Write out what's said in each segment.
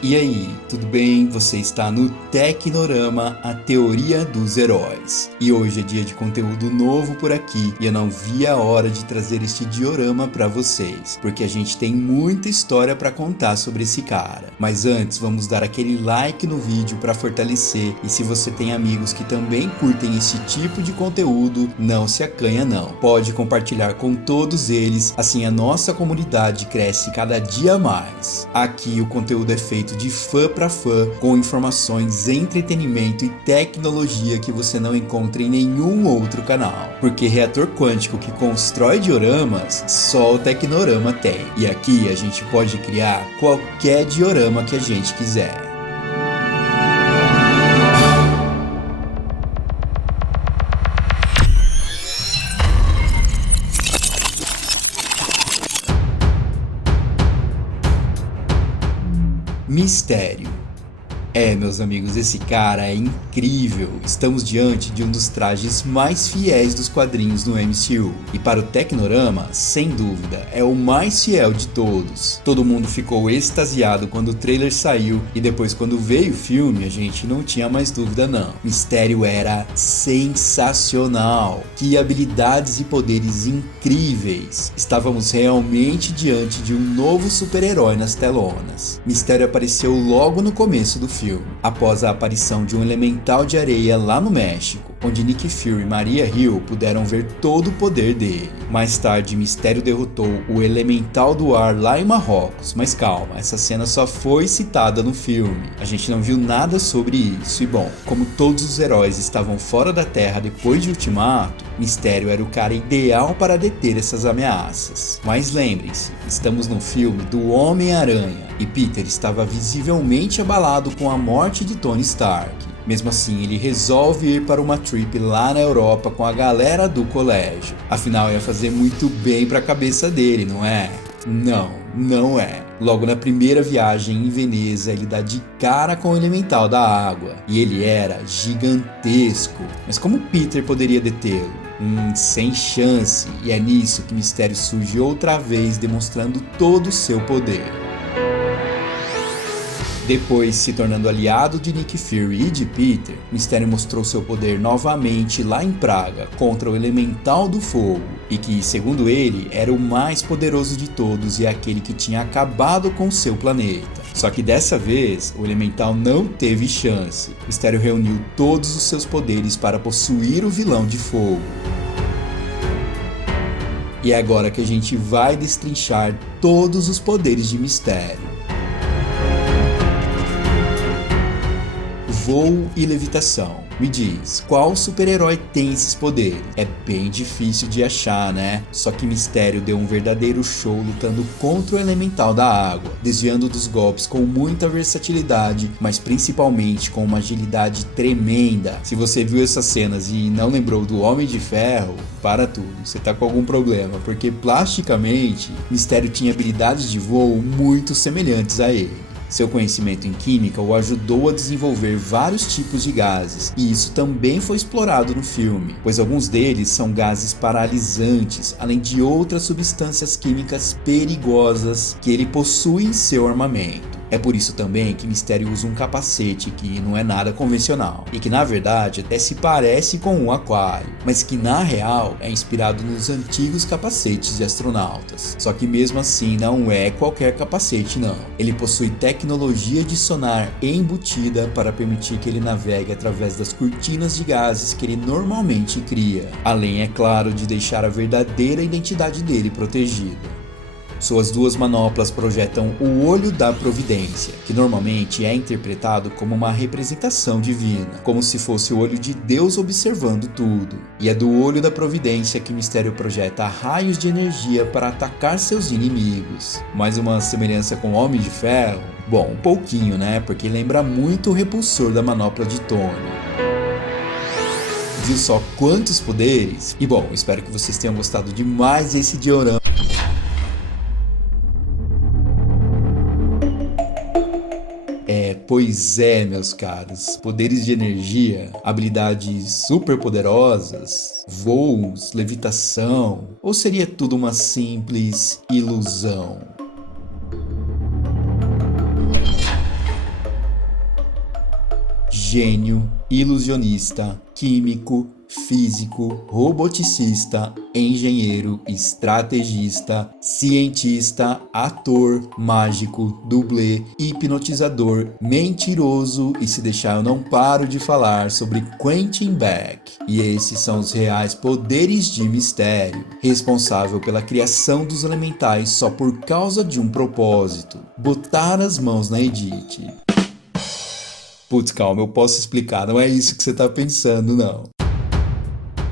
E aí, tudo bem? Você está no Tecnorama, a teoria dos heróis. E hoje é dia de conteúdo novo por aqui e eu não vi a hora de trazer este diorama para vocês, porque a gente tem muita história para contar sobre esse cara. Mas antes, vamos dar aquele like no vídeo para fortalecer, e se você tem amigos que também curtem esse tipo de conteúdo, não se acanha não. Pode compartilhar com todos eles, assim a nossa comunidade cresce cada dia mais. Aqui o conteúdo é feito de fã para fã, com informações, entretenimento e tecnologia que você não encontra em nenhum outro canal. Porque reator quântico que constrói dioramas, só o Tecnorama tem. E aqui a gente pode criar qualquer diorama que a gente quiser. Mistério. Meus amigos, esse cara é incrível. Estamos diante de um dos trajes mais fiéis dos quadrinhos no MCU. E para o Tecnorama, sem dúvida, é o mais fiel de todos. Todo mundo ficou extasiado quando o trailer saiu e depois quando veio o filme, a gente não tinha mais dúvida não. Mistério era sensacional. Que habilidades e poderes incríveis. Estávamos realmente diante de um novo super-herói nas telonas. Mistério apareceu logo no começo do filme, após a aparição de um elemental de areia lá no México, onde Nick Fury e Maria Hill puderam ver todo o poder dele. Mais tarde, Mistério derrotou o elemental do ar lá em Marrocos, mas calma, essa cena só foi citada no filme. A gente não viu nada sobre isso, e bom, como todos os heróis estavam fora da Terra depois de Ultimato, Mistério era o cara ideal para deter essas ameaças. Mas lembrem-se, estamos no filme do Homem-Aranha, e Peter estava visivelmente abalado com a morte de Tony Stark. Mesmo assim, ele resolve ir para uma trip lá na Europa com a galera do colégio. Afinal, ia fazer muito bem para a cabeça dele, não é? Não é. Logo na primeira viagem em Veneza, ele dá de cara com o elemental da água. E ele era gigantesco. Mas como Peter poderia detê-lo? Sem chance. E é nisso que Mistério surge outra vez, demonstrando todo o seu poder. Depois, se tornando aliado de Nick Fury e de Peter, Mistério mostrou seu poder novamente lá em Praga contra o Elemental do Fogo, e que, segundo ele, era o mais poderoso de todos e aquele que tinha acabado com seu planeta. Só que dessa vez, o Elemental não teve chance. Mistério reuniu todos os seus poderes para possuir o vilão de fogo. E é agora que a gente vai destrinchar todos os poderes de Mistério. Voo e levitação. Me diz, qual super-herói tem esses poderes? É bem difícil de achar, né? Só que Mistério deu um verdadeiro show lutando contra o elemental da água, desviando dos golpes com muita versatilidade, mas principalmente com uma agilidade tremenda. Se você viu essas cenas e não lembrou do Homem de Ferro, para tudo, você tá com algum problema, porque plasticamente Mistério tinha habilidades de voo muito semelhantes a ele. Seu conhecimento em química o ajudou a desenvolver vários tipos de gases, e isso também foi explorado no filme, pois alguns deles são gases paralisantes, além de outras substâncias químicas perigosas que ele possui em seu armamento. É por isso também que Mistério usa um capacete que não é nada convencional, e que na verdade até se parece com um aquário, mas que na real é inspirado nos antigos capacetes de astronautas. Só que mesmo assim não é qualquer capacete não. Ele possui tecnologia de sonar embutida para permitir que ele navegue através das cortinas de gases que ele normalmente cria, além, é claro, de deixar a verdadeira identidade dele protegida. Suas duas manoplas projetam o Olho da Providência, que normalmente é interpretado como uma representação divina, como se fosse o olho de Deus observando tudo. E é do Olho da Providência que Mistério projeta raios de energia para atacar seus inimigos. Mais uma semelhança com o Homem de Ferro? Bom, um pouquinho, né? Porque lembra muito o repulsor da manopla de Tony. Viu só quantos poderes? E bom, espero que vocês tenham gostado demais desse diorama. Pois é, meus caros, poderes de energia, habilidades super poderosas, voos, levitação, ou seria tudo uma simples ilusão? gênio, ilusionista, químico, físico, roboticista, engenheiro, estrategista, cientista, ator, mágico, dublê, hipnotizador, mentiroso e se deixar eu não paro de falar sobre Quentin Beck. E esses são os reais poderes de mistério, responsável pela criação dos elementais só por causa de um propósito: botar as mãos na Edith. Putz, calma, eu posso explicar, não é isso que você tá pensando, não.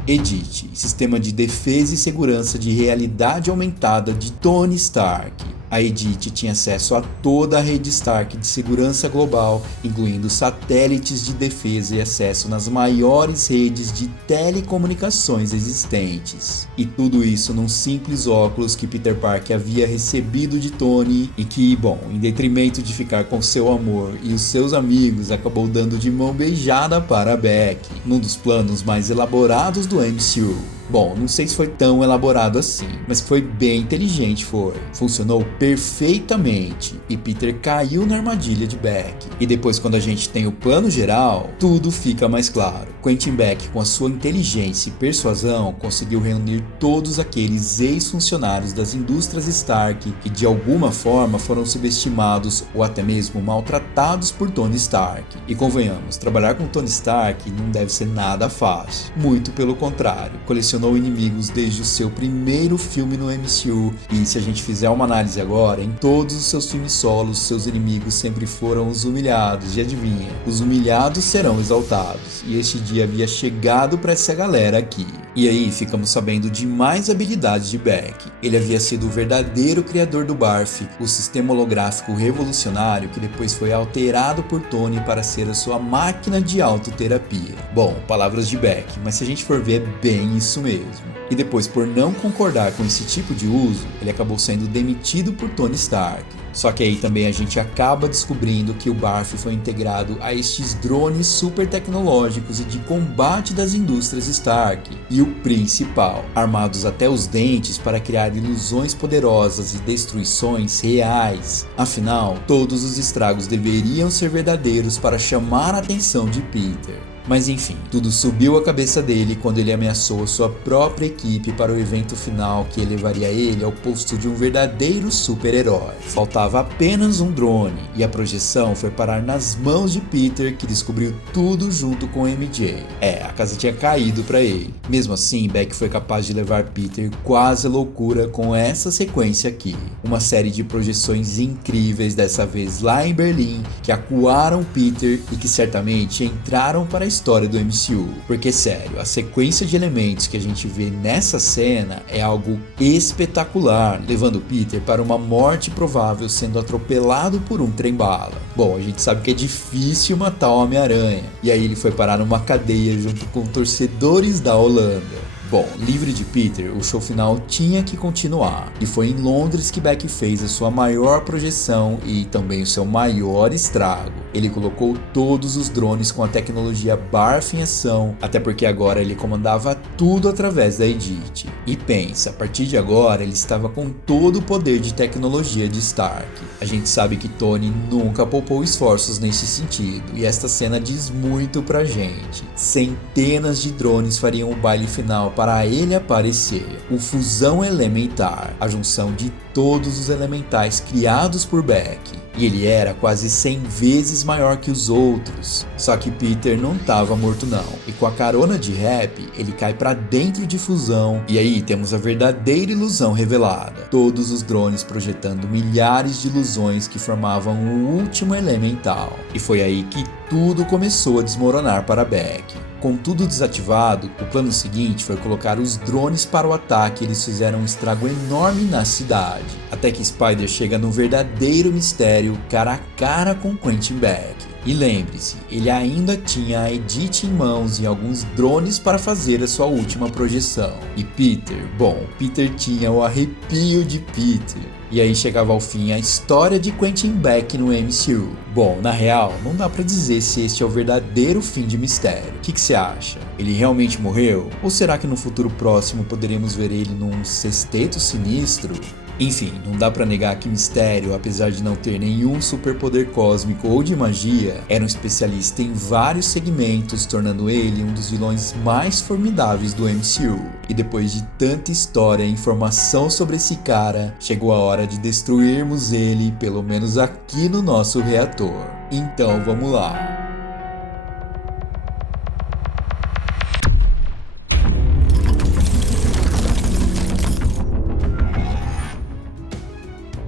Edith, sistema de defesa e segurança de realidade aumentada de Tony Stark. A Edith tinha acesso a toda a rede Stark de segurança global, incluindo satélites de defesa e acesso nas maiores redes de telecomunicações existentes. E tudo isso num simples óculos que Peter Parker havia recebido de Tony e que, bom, em detrimento de ficar com seu amor e os seus amigos, acabou dando de mão beijada para Beck, num dos planos mais elaborados do MCU. Bom, não sei se foi tão elaborado assim, mas foi bem inteligente, foi. Funcionou perfeitamente e Peter caiu na armadilha de Beck. E depois, quando a gente tem o plano geral, tudo fica mais claro. Quentin Beck, com a sua inteligência e persuasão, conseguiu reunir todos aqueles ex-funcionários das indústrias Stark que de alguma forma foram subestimados ou até mesmo maltratados por Tony Stark. E convenhamos, trabalhar com Tony Stark não deve ser nada fácil. Muito pelo contrário, colecionou inimigos desde o seu primeiro filme no MCU, e se a gente fizer uma análise agora, em todos os seus filmes solos, seus inimigos sempre foram os humilhados, e adivinha, os humilhados serão exaltados, e este dia havia chegado para essa galera aqui. E aí ficamos sabendo de mais habilidades de Beck. Ele havia sido o verdadeiro criador do BARF, o sistema holográfico revolucionário que depois foi alterado por Tony para ser a sua máquina de autoterapia. Bom, palavras de Beck, mas se a gente for ver é bem isso mesmo. E depois, por não concordar com esse tipo de uso, ele acabou sendo demitido por Tony Stark. Só que aí também a gente acaba descobrindo que o BARF foi integrado a estes drones super tecnológicos e de combate das indústrias Stark. E o principal, armados até os dentes para criar ilusões poderosas e destruições reais. Afinal, todos os estragos deveriam ser verdadeiros para chamar a atenção de Peter. Mas enfim, tudo subiu a cabeça dele quando ele ameaçou sua própria equipe para o evento final que elevaria ele ao posto de um verdadeiro super-herói. Faltava apenas um drone, e a projeção foi parar nas mãos de Peter, que descobriu tudo junto com MJ. A casa tinha caído para ele. Mesmo assim, Beck foi capaz de levar Peter quase à loucura com essa sequência aqui. Uma série de projeções incríveis, dessa vez lá em Berlim, que acuaram Peter e que certamente entraram para a história do MCU, porque sério, a sequência de elementos que a gente vê nessa cena é algo espetacular, levando Peter para uma morte provável sendo atropelado por um trem-bala. Bom, a gente sabe que é difícil matar o Homem-Aranha, e aí ele foi parar numa cadeia junto com torcedores da Holanda. Bom, livre de Peter, o show final tinha que continuar, e foi em Londres que Beck fez a sua maior projeção e também o seu maior estrago. Ele colocou todos os drones com a tecnologia BARF em ação, até porque agora ele comandava tudo através da Edith. E pensa, a partir de agora ele estava com todo o poder de tecnologia de Stark. A gente sabe que Tony nunca poupou esforços nesse sentido, e esta cena diz muito pra gente. Centenas de drones fariam o baile final para ele aparecer. O Fusão Elementar, a junção de todos os elementais criados por Beck. E ele era quase 100 vezes maior que os outros. Só que Peter não estava morto não. E com a carona de Happy, ele cai para dentro de Fusão. E aí temos a verdadeira ilusão revelada. Todos os drones projetando milhares de ilusões que formavam o último elemental. E foi aí que tudo começou a desmoronar para Beck. Com tudo desativado, o plano seguinte foi colocar os drones para o ataque e eles fizeram um estrago enorme na cidade. Até que Spider chega no verdadeiro mistério cara a cara com Quentin Beck. E lembre-se, ele ainda tinha a Edith em mãos e alguns drones para fazer a sua última projeção. E Peter tinha o arrepio de Peter. E aí chegava ao fim a história de Quentin Beck no MCU. Bom, na real, não dá pra dizer se este é o verdadeiro fim de Mistério. O que você acha? Ele realmente morreu? Ou será que no futuro próximo poderemos ver ele num sexteto sinistro? Enfim, não dá pra negar que Mistério, apesar de não ter nenhum superpoder cósmico ou de magia, era um especialista em vários segmentos, tornando ele um dos vilões mais formidáveis do MCU. E depois de tanta história e informação sobre esse cara, chegou a hora de destruirmos ele, pelo menos aqui no nosso reator. Então vamos lá.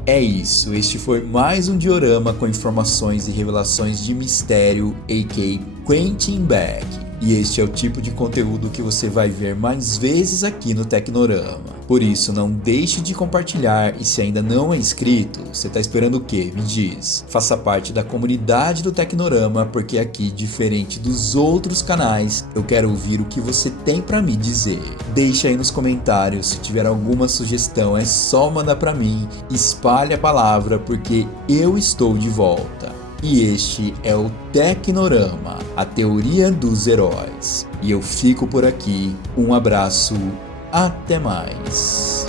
É isso, este foi mais um diorama com informações e revelações de Mistério, a.k.a. Quentin Beck. E este é o tipo de conteúdo que você vai ver mais vezes aqui no Tecnorama. Por isso, não deixe de compartilhar e se ainda não é inscrito, você tá esperando o quê? Me diz. Faça parte da comunidade do Tecnorama, porque aqui, diferente dos outros canais, eu quero ouvir o que você tem pra me dizer. Deixa aí nos comentários, se tiver alguma sugestão é só mandar pra mim, espalhe a palavra porque eu estou de volta. E este é o Tecnorama, a teoria dos heróis. E eu fico por aqui, um abraço, até mais.